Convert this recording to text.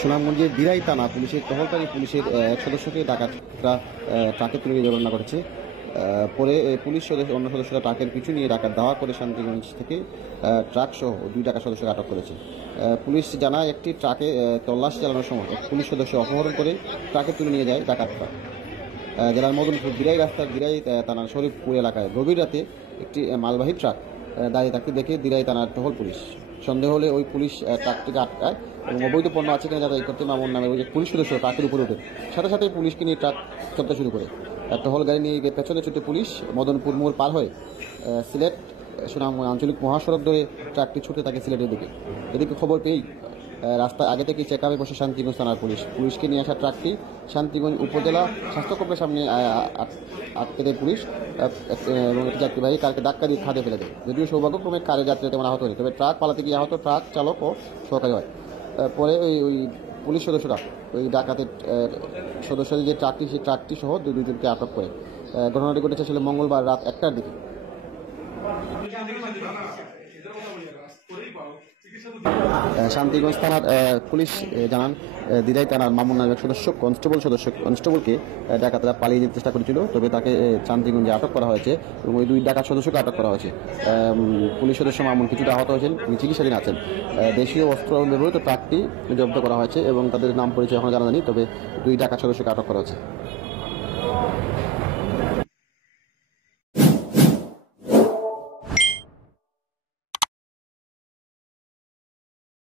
সুনামগঞ্জের দিরাই থানা পুলিশের টহলকারী পুলিশের এক সদস্যকে ডাকাতরা ট্রাকে তুলে নিয়ে রওনা করেছে। পরে পুলিশ অন্য সদস্যরা ট্রাকের পিছু নিয়ে ডাকাত দাওয়া করে শান্তিগঞ্জ থেকে ট্রাক সহ 2 ডাকাত সদস্যকে আটক করেছে। পুলিশ জানায় একটি ট্রাকে তল্লাশি চালানোর সময় এক পুলিশ সদস্য অপহরণ করে ট্রাকে তুলে নিয়ে যায় ডাকাতরা। জেলার মদনপুর দিরাই রাস্তার দিরাই থানার শরীফপুর এলাকায় গভীর রাতে একটি মালবাহী ট্রাক দাঁড়িয়ে থাকতে দেখে দিরাই থানার টহল পুলিশ সন্দেহ হলে ওই পুলিশ ট্রাকটিকে আটকায় এবং অবৈধ পণ্য আছে কিনা যাচাই করতে মামুন নামে ওই যে পুলিশ সদস্য ট্রাকের উপরে ওঠে, সাথে সাথে পুলিশকে নিয়ে ট্রাক চলতে শুরু করে। টহল গাড়ি নিয়ে পেছনে ছুটে পুলিশ মদনপুর মোড় পার হয়ে সিলেট সুনাম আঞ্চলিক মহাসড়ক ধরে ট্রাকটি ছুটে থাকে সিলেটের দিকে। এদিকে খবর পেয়েই রাস্তা আগে থেকে চেক আপে বসে শান্তিগঞ্জ থানার পুলিশকে নিয়ে আসা ট্রাকটি শান্তিগঞ্জ উপজেলা স্বাস্থ্য কমপ্লেক্সের সামনে আটকে দেয় পুলিশ এবং একটি যাত্রীবাহী কারকে ধাক্কা দিয়ে খাদে ফেলে দেয়। যদিও সৌভাগ্যক্রমে কারের যাত্রী তেমন আহত হয়নি, তবে ট্রাক পালাতে গিয়ে আহত ট্রাক চালক ও সহকারী হয়। পরে ওই পুলিশ সদস্যরা ওই ডাকাতের সদস্যদের যে ট্রাকটি সেই ট্রাকটি সহ দুজনকে আটক করে। ঘটনাটি ঘটেছে ছিল মঙ্গলবার রাত 1টার দিকে। শান্তিগঞ্জ থানার পুলিশ জানান দিরাই থানার মামুন নামের কনস্টেবলকে ডাকাতরা পালিয়ে যেতে চেষ্টা করেছিল, তবে তাকে শান্তিগঞ্জে আটক করা হয়েছে এবং ওই 2 ডাকাত সদস্যকে আটক করা হয়েছে। পুলিশ সদস্য মামুন কিছুটা আহত হয়েছেন, তিনি চিকিৎসাধীন আছেন। দেশীয় অস্ত্র ব্যবহৃত ট্রাকটি জব্দ করা হয়েছে এবং তাদের নাম পরিচয় এখনো জানা যায়নি, তবে 2 ডাকাত সদস্যকে আটক করা হয়েছে।